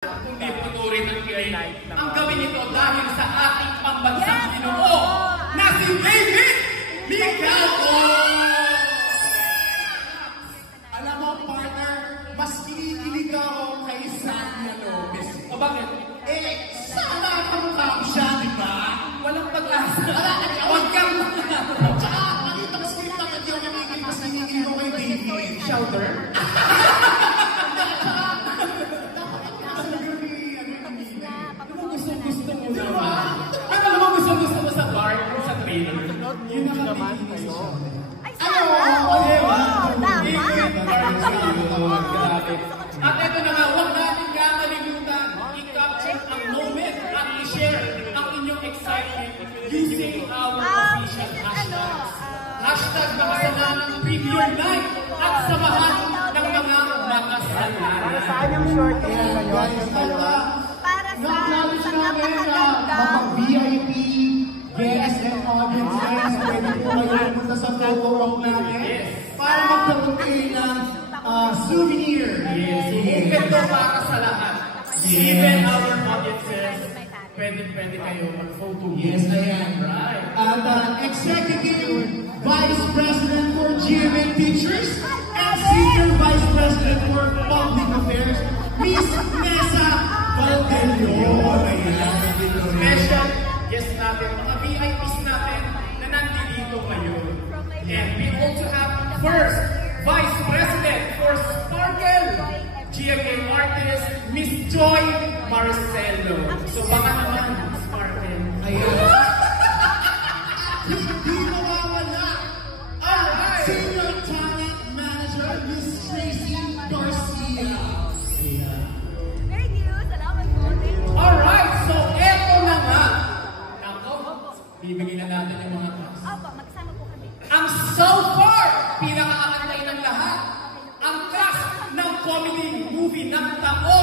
Kundi patuloy ng kilig ang gawin ito dahil sa ating pambansang Ginoo na si David Licauco! Alam mo, partner, mas kinikilig ako kay Sania Lopez. O bakit? Sana kamukha ko siya, di ba? Walang pag-asa. Huwag kang Tsaka, nakita ko script na hindi ako nakikilig, mas nakikilig ako kay David. Shoulder? Gusto mo naman. Ano mo gusto mo sa bar o sa trailer? Yun naman kayo. Ay, sana! At ito na nga, huwag natin kakalimutan. I-capture ang moment at i-share ang inyong excitement using our official hashtags. Hashtag Makasalanang Premier Night at samahan ng mga makasalanan. Saan yung short hair ngayon? Para sa napakaganda. napakaganda. VIP, guests and audiences, pwede po kayo pumunta sa photo walk natin para magkaroon kayo ng souvenir. Ito para sa lahat. Even our audiences, pwede kayo mag-photo. Yes, ayan. Right. At Executive Vice President for GMA Pictures and Senior Vice President for Public Affairs, Miss Nessa Valdelio. Special guest natin, mga VIPs natin na nandito ngayon. And we also have first Vice President for Sparkle, GMA artist, Miss Joy Marcelo. So baka naman, Sparkle. Ayan. Hindi mawawala ang Senior Talent Manager, Miss Tracy Garcia. Thank you. Salamat po. Thank you. Alright, so eto na nga. Ako, bibigyan na natin yung mga class. Opo, magsama po kami. Ang so far, pinakaakantay ng lahat, ang cast ng comedy movie ng taon.